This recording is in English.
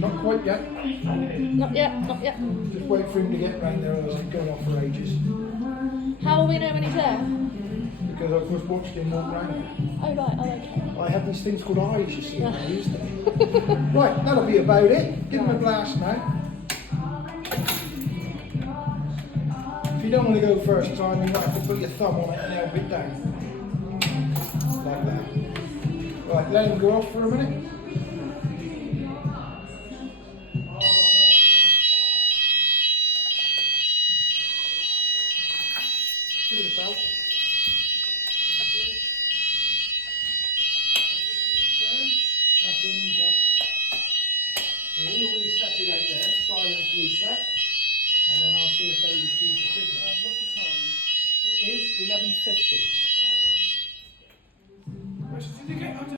Not quite yet. Not yet, not yet. Just wait for him to get round there, otherwise he's going off for ages. How will we know when he's there? Because I've just watched him walk round. Oh right, oh okay. I have these things called eyes, you see, and I use them. Right, that'll be about it. Give him a blast now. If you don't want to go first time, you might have to put your thumb on it and help it down. Like that. Right, let him go off for a minute. Give it a belt. That's in, he's up. So he'll reset it out there, silence reset, and then I'll see if they receive the signal. What's the time? It is 11:50.